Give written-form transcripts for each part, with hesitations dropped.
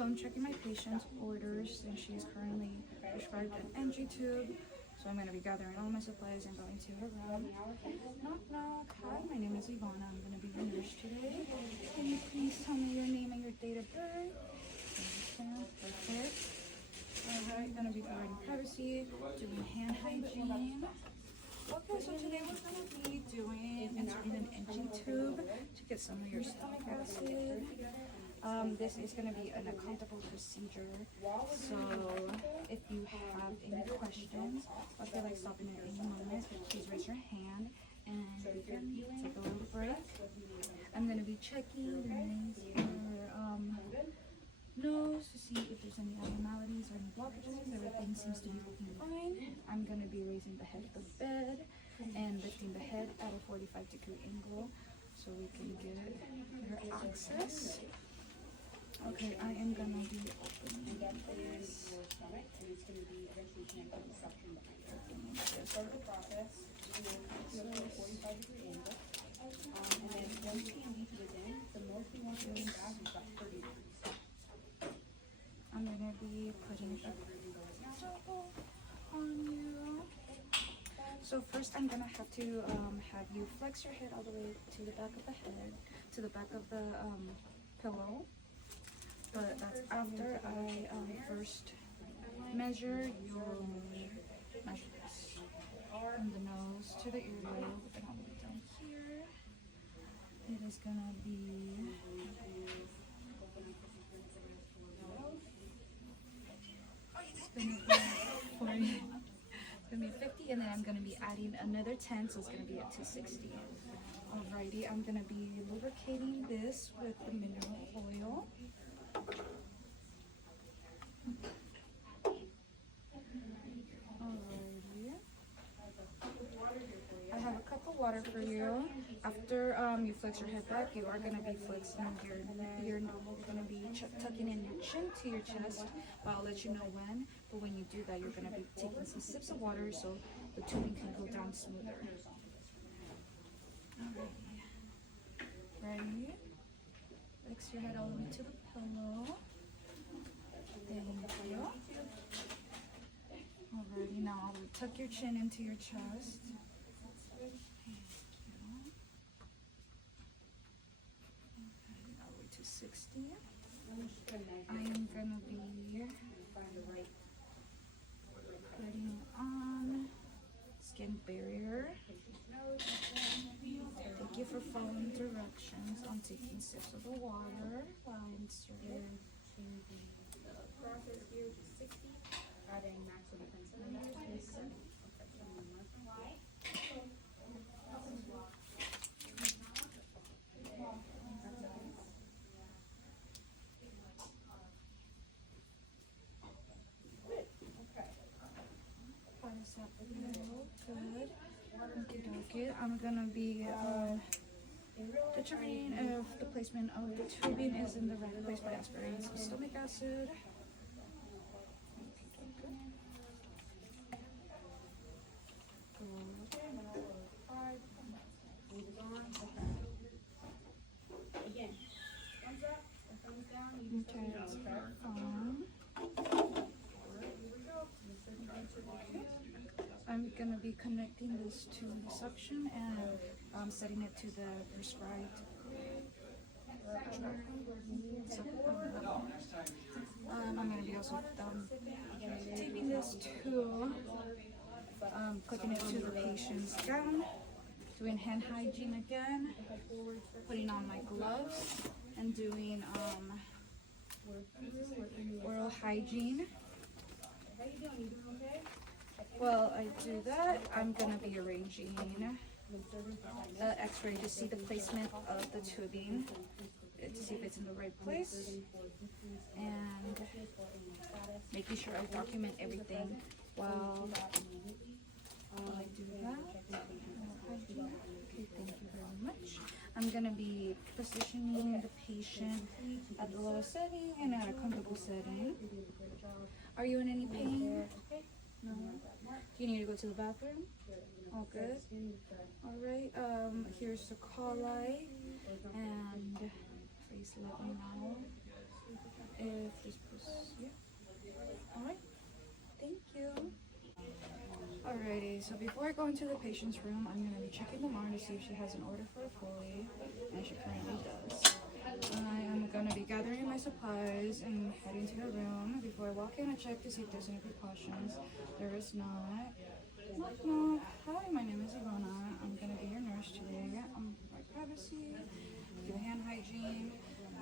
So I'm checking my patient's orders, and she is currently prescribed an NG tube. So I'm going to be gathering all my supplies and going to her room. Knock, knock. Hi, my name is Ivana. I'm going to be your nurse today. Can you please tell me your name and your date of birth? Perfect. Alright, going to be providing privacy, doing hand hygiene. Okay, so today we're going to be doing inserting an NG tube to get some of your stomach acid. This is going to be an uncomfortable procedure, so if you have any questions or feel like stopping at any moment, please raise your hand and we can take a little break. I'm going to be checking your nose to see if there's any abnormalities or any blockages. Everything seems to be looking fine. I'm going to be raising the head of the bed and lifting the head at a 45-degree angle so we can get her access. Okay, I am going to be opening this. Start the process, do a 45-degree angle, and then once the NG is in, the most we want to do is about 30 degrees. I'm going to be putting a double on you. So first I'm going to have to have you flex your head all the way to the back of the head, to the back of the pillow. But that's after I first measure your measurements from the nose to the earlobe and all the way down here. It is gonna be it's gonna be 50, and then I'm gonna be adding another 10, so it's gonna be at 260. Alrighty, I'm gonna be lubricating this with the mineral oil. Alrighty. I have a cup of water for you. After you flex your head back, you are going to be flexing you're going to be tucking in your chin to your chest, but I'll let you know when. But when you do that, you're going to be taking some sips of water so the tubing can go down smoother. Alrighty. Ready? Flex your head all the way to the pillow. Thank you. Alrighty, now I'll tuck your chin into your chest. Thank you. Okay, all the way to 60. I am gonna be putting on skin barrier. Thank you for following directions on taking sips of the water while inserting. The process here is 60, adding maximum 10 centimeters. Good. I'm gonna be determining if the placement of the tubing is in the right place by aspirating some stomach acid. Again, thumbs up or thumbs down. Okay, that's fine. I'm gonna be connecting this to the suction and setting it to the prescribed. I'm gonna be also taping this to clipping it to the patient's gown, doing hand hygiene again, putting on my gloves, and doing oral hygiene. While I do that, I'm going to be arranging the x-ray to see the placement of the tubing, to see if it's in the right place, and making sure I document everything while I do that. Okay, thank you very much. I'm going to be positioning the patient at the lowest setting and at a comfortable setting. Are you in any pain? No? Do you need to go to the bathroom? All good? Alright, here's the call light, and please let me know if this Okay, so before I go into the patient's room, I'm going to be checking the monitor to see if she has an order for a Foley, and she currently does. I am going to be gathering my supplies and heading to her room. Before I walk in, I check to see if there's any precautions. There is not. Knock, knock. Hi, my name is Ivana. I'm going to be your nurse today. My privacy, do hand hygiene.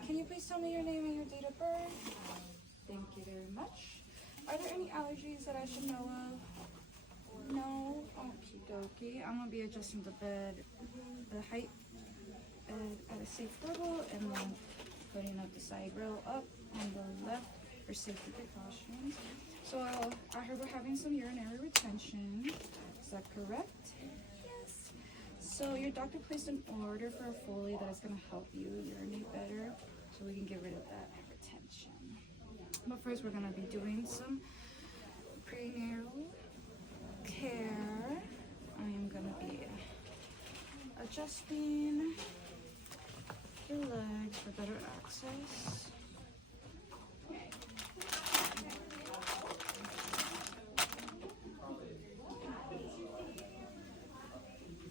Can you please tell me your name and your date of birth? Thank you very much. Are there any allergies that I should know of? No? Okie dokie. I'm going to be adjusting the bed, the height at a safe level, and then putting up the side rail up on the left for safety precautions. So I heard we're having some urinary retention. Is that correct? Yes. So your doctor placed an order for a Foley that is going to help you urinate better so we can get rid of that retention. But first we're going to be doing some prenatal care. I am going to be adjusting your legs for better access.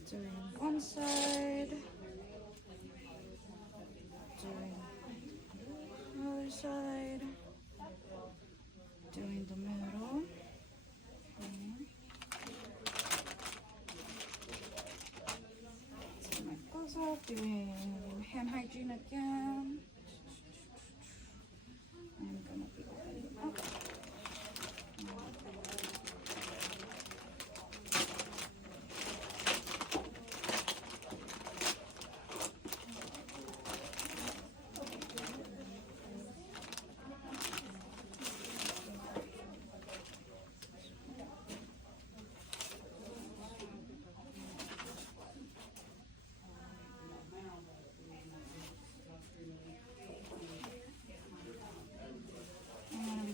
Doing one side, doing the other side, doing the middle. Take my clothes off, doing hand hygiene again. I'm gonna be opening up.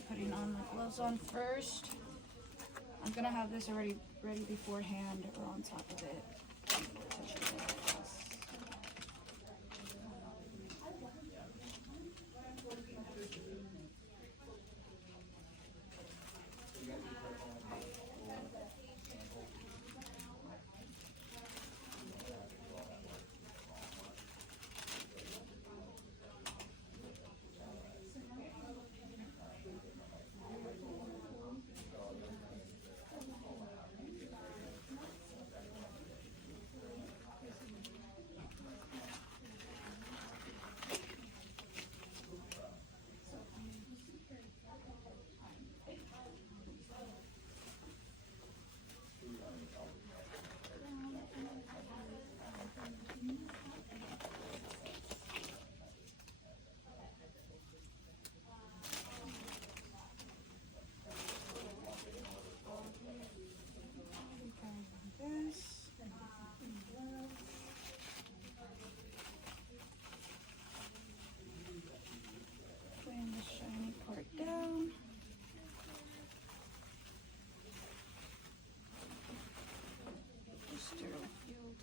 Putting on my gloves on first. I'm gonna have this already ready beforehand or on top of it. Putting the shiny part down. The sterile field.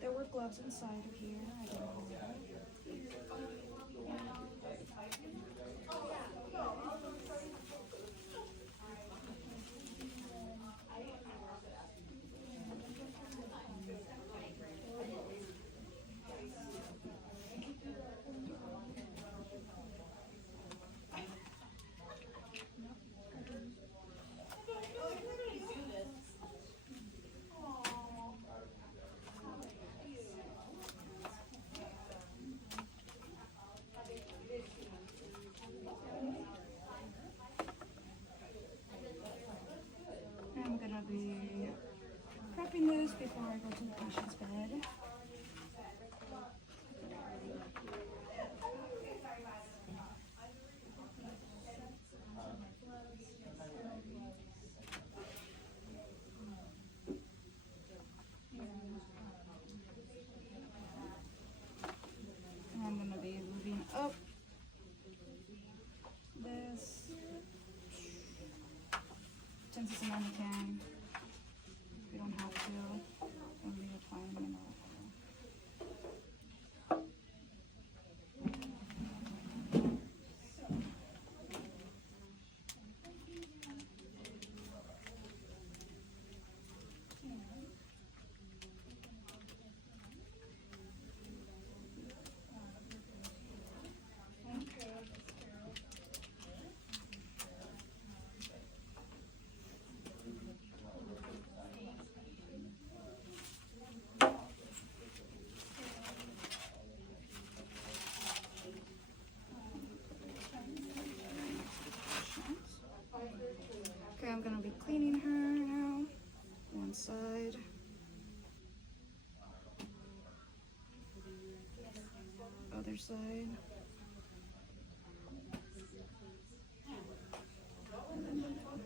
There were gloves inside of here. I don't know. I'm gonna be prepping this before I go to the patient's bed. I'm gonna be moving up this. Since it's a mannequin, we don't have to. I'm gonna be applying it all. I'm gonna be cleaning her now. One side. Other side. And then the middle.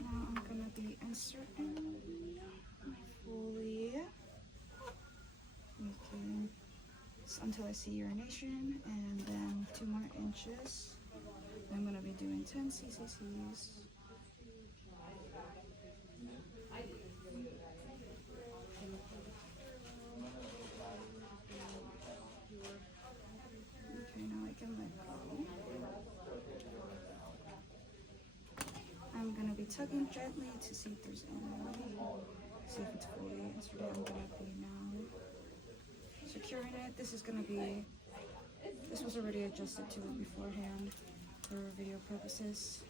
Now I'm gonna be inserting my Foley. Okay. Until I see urination, and then 2 more inches. I'm gonna be doing 10 cc's. Okay, now I can let go. I'm gonna be tugging gently to see if there's any, see if it's fully inserted. I'm gonna be now securing it. This is gonna be, this was already adjusted to it beforehand for video purposes.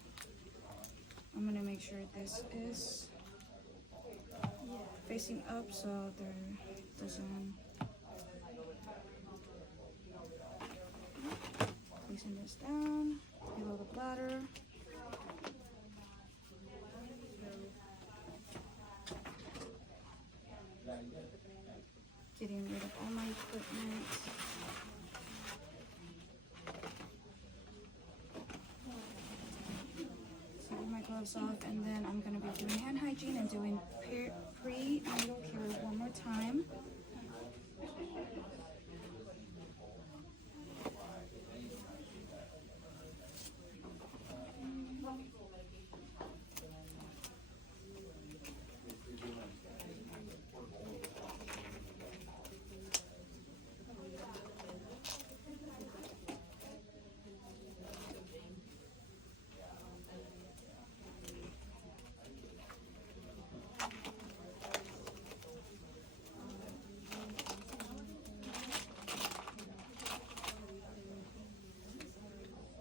I'm gonna make sure this is facing up so there doesn't, placing this down below the bladder. Getting rid of all my equipment. Taking my gloves off, and then I'm going to be doing hand hygiene and doing prenatal care one more time.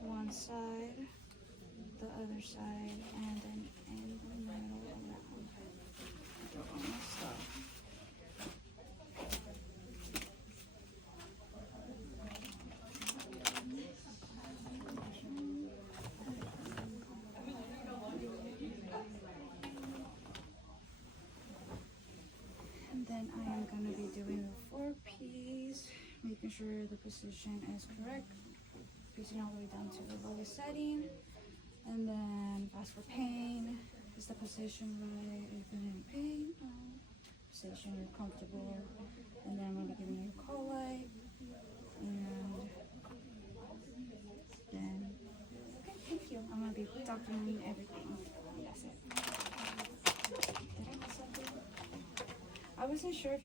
One side, the other side, and then in the middle around. Throw all my stuff. And then I am going to be doing the 4 P's, making sure the position is correct. Facing all the way down to the lowest setting, and then ask for pain. Is the position right? If you're in pain, position you're comfortable, and then I'm going to be giving you a call light, and then okay, thank you. I'm going to be documenting everything. That's it. Did I miss something? I wasn't sure if